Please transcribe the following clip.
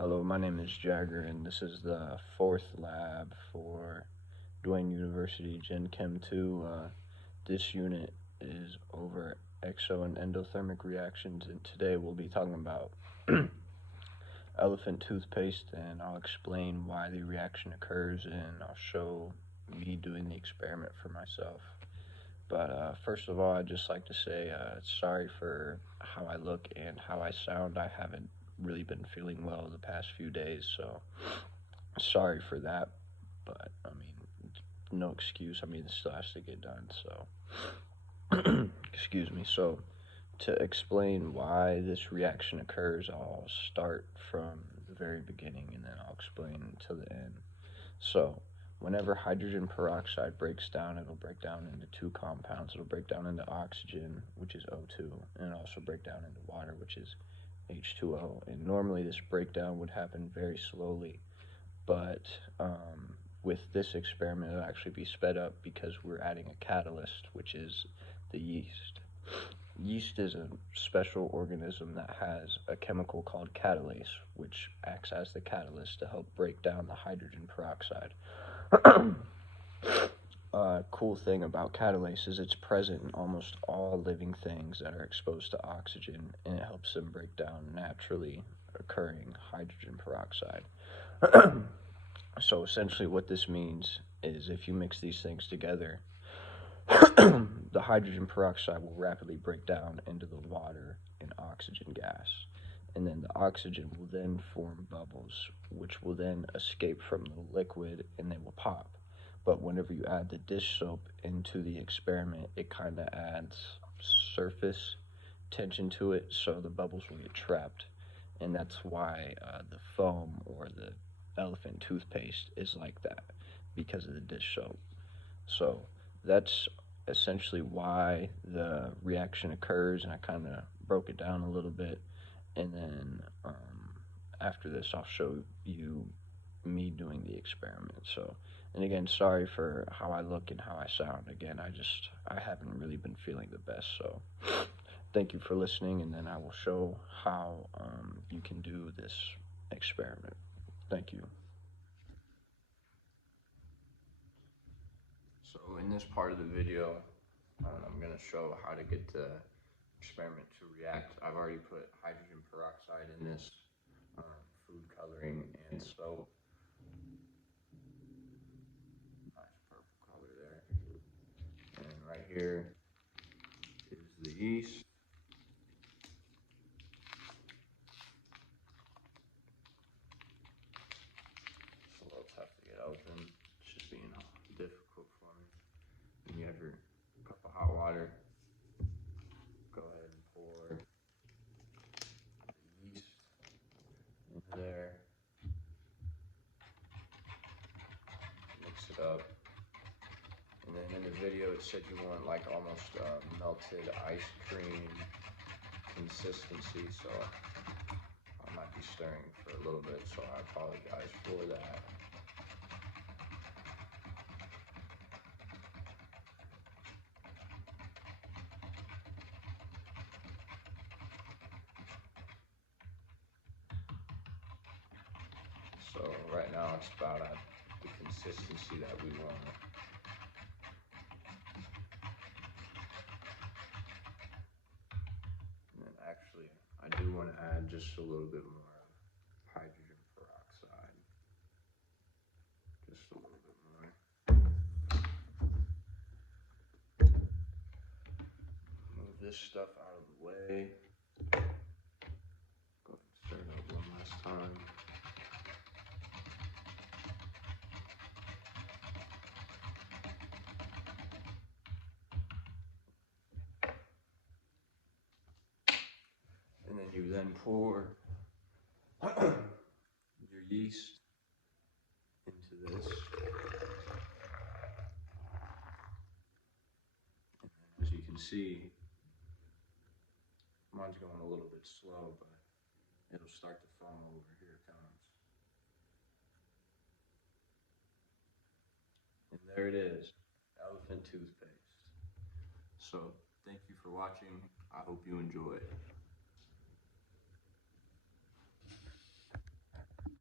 Hello, my name is Jagger, and this is the fourth lab for Duane University Gen Chem 2. This unit is over exo and endothermic reactions, and today we'll be talking about elephant toothpaste, and I'll explain why the reaction occurs, and I'll show me doing the experiment for myself. But first of all, I'd just like to say sorry for how I look and how I sound. I haven't really been feeling well the past few days, so sorry for that. But I mean, no excuse. I mean, it still has to get done. So, excuse me. So, to explain why this reaction occurs, I'll start from the very beginning and then I'll explain to the end. So, whenever hydrogen peroxide breaks down, it'll break down into two compounds. It'll break down into oxygen, which is O2, and it'll also break down into water, which is H2O. And normally this breakdown would happen very slowly, but with this experiment, it'll actually be sped up because we're adding a catalyst, which is the yeast. Yeast is a special organism that has a chemical called catalase, which acts as the catalyst to help break down the hydrogen peroxide. Cool thing about catalase is it's present in almost all living things that are exposed to oxygen, and it helps them break down naturally occurring hydrogen peroxide. So essentially what this means is if you mix these things together, the hydrogen peroxide will rapidly break down into the water and oxygen gas. And then the oxygen will then form bubbles, which will then escape from the liquid and they will pop. But whenever you add the dish soap into the experiment, it kind of adds surface tension to it, so the bubbles will get trapped. And that's why the foam or the elephant toothpaste is like that, because of the dish soap. So that's essentially why the reaction occurs, and I kind of broke it down a little bit. And then after this, I'll show you me doing the experiment. So, and again, sorry for how I look and how I sound. Again, I haven't really been feeling the best. So, thank you for listening, and then I will show how you can do this experiment. Thank you. So, in this part of the video, I'm going to show how to get the experiment to react. I've already put hydrogen peroxide in this food coloring and soap. Nice purple color there. And right here is the yeast. It's a little tough to get open. It's just being difficult for me. And you have your cup of hot water. Go ahead and pour the yeast into there. Mix it up. And then in the video it said you want like almost melted ice cream consistency, so I might be stirring for a little bit, so I apologize for that. So right now it's about at the consistency that we want. And then actually, I do want to add just a little bit more of hydrogen peroxide. Just a little bit more. Move this stuff out of the way. Go ahead and stir it up one last time. And then you then pour your yeast into this. And then as you can see, mine's going a little bit slow, but it'll start to foam over. Here it comes. And there it is, elephant toothpaste. So thank you for watching. I hope you enjoy it.